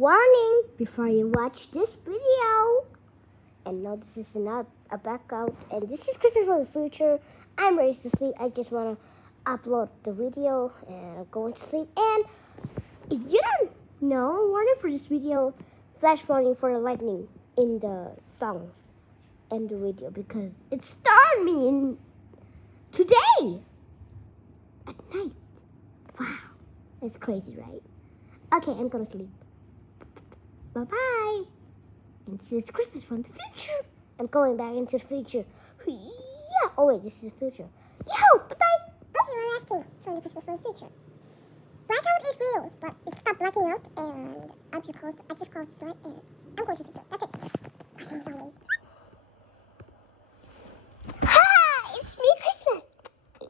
Warning before you watch this video. And no, this is not a backout. And this is Christmas for the future. I'm ready to sleep. I just want to upload the video and I'm going to sleep. And if you don't know, warning for this video, flash warning for the lightning in the songs and the video because it started me in today at night. Wow, it's crazy, right? Okay, I'm gonna sleep. Bye-bye. And this is Christmas from the future. I'm going back into the future. Yeah. Oh wait, this is the future. Yo, bye-bye. Okay, one last thing from the Christmas from the future. Blackout is real, but it stopped blacking out, and I just closed the light, and I'm going to sleep. That's it. As always. Hi, it's me, Christmas.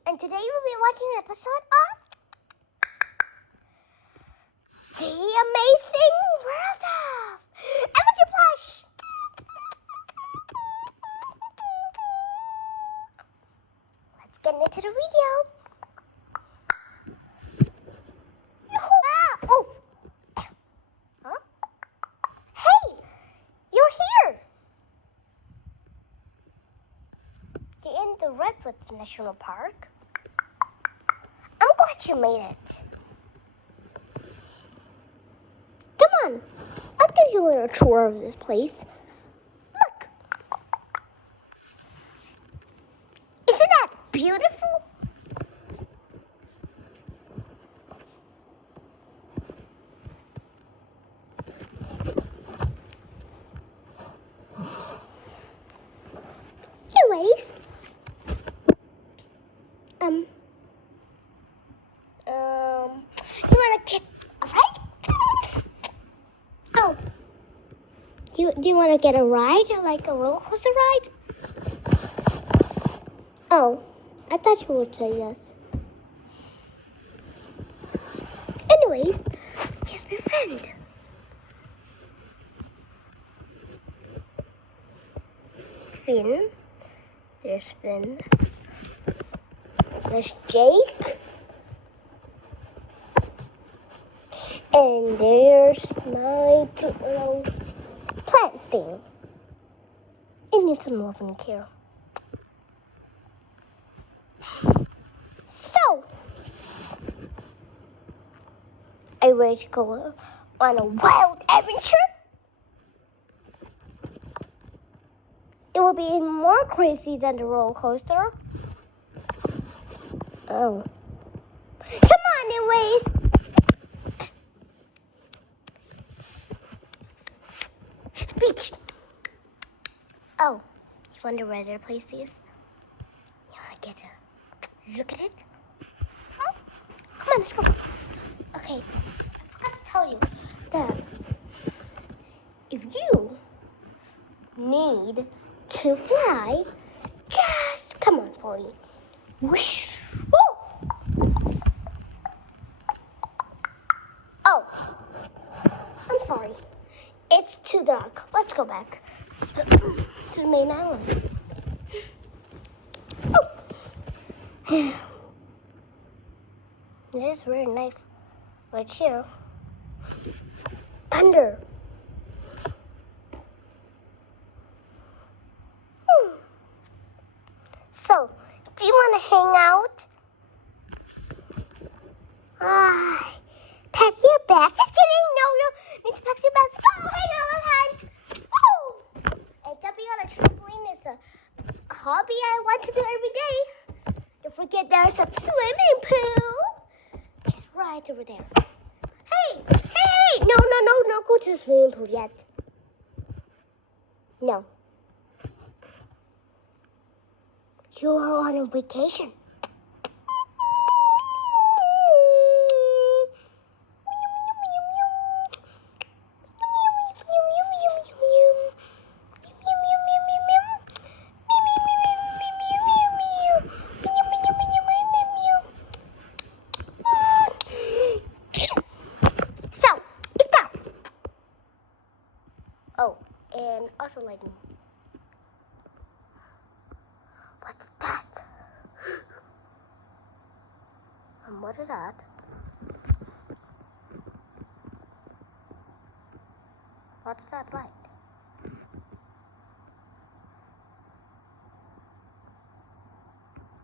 And today we'll be watching an episode of The Amazing World of Elevator Plush. Let's get into the video. Oof. Huh? Hey, you're here. You're in the Redwoods National Park. I'm glad you made it. Come on, I'll give you a little tour of this place. Look. Isn't that beautiful? Anyways, you wanna get a ride? Oh, do you wanna get a ride, like a roller coaster ride? Oh, I thought you would say yes. Anyways, here's my friend. Finn. There's Finn. There's Jake. And there's my little plant thing. It needs some love and care. So, are you ready to go on a wild adventure? It will be more crazy than the roller coaster. Oh. Come on, anyways. It's the beach. Oh, you wonder where their place is? You want to get a look at it? Huh? Come on, let's go. Okay, I forgot to tell you that if you need to fly, just come on, follow me. Whoosh. Woo. Oh, I'm sorry. It's too dark. Let's go back to the main island. Oh. It is very nice right here. Thunder. So, do you want to hang out? Pack your bags. Just kidding. No, need to pack your bags. Go hang out with hand. Woo! And jumping on a trampoline is a hobby I want to do every day. Don't forget there's a swimming pool. Just right over there. Hey! No, go to the swimming pool yet. No. You are on a vacation. So, it's down. Oh, and also lightning. What's that? What is that? What's that like?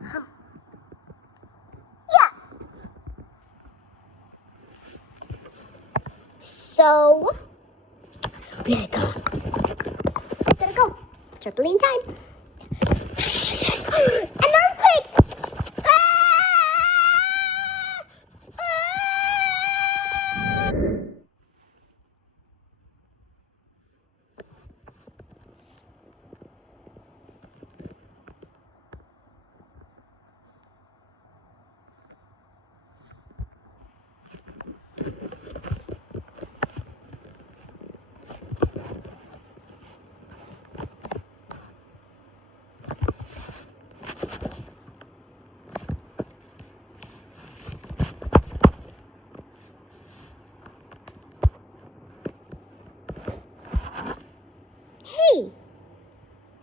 Huh. Yeah. So we gotta go. Gotta go. Trampoline time. An earthquake! Ah! Hey,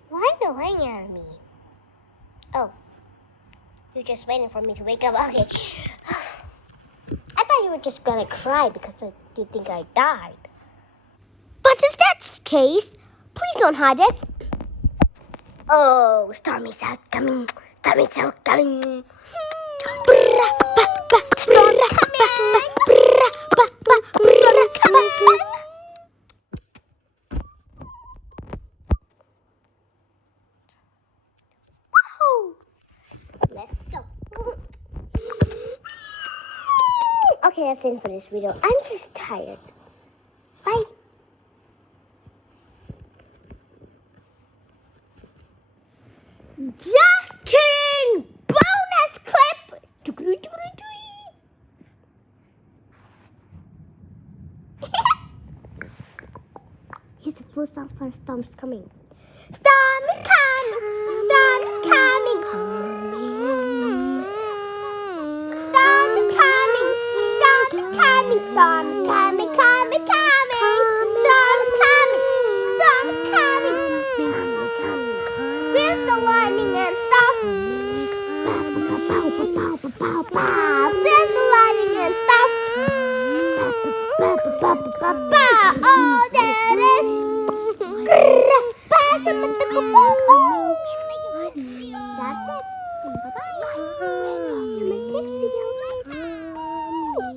why are you laying at me? Oh, you're just waiting for me to wake up. Okay. I thought you were just gonna cry because you think I died. But if that's the case, please don't hide it. Oh, Stormy's out coming. Stormy's out coming. Storm's coming. Storm's coming. Woohoo! Let's go. Okay, that's it for this video. I'm just tired. Bye. Just kidding! Bonus clip! Here's a full song for Storm's coming. Storm is coming! Storm is coming! Storm is coming! Storm is coming! Storm is coming! Coming! Coming! Storm is coming! Storm is coming! Where's the lightning and stuff? Where's the lightning and stuff? Oh, there it is! That's it. Bye-bye. See you in my next video.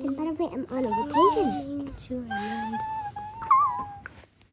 And by the way, I'm on a vacation.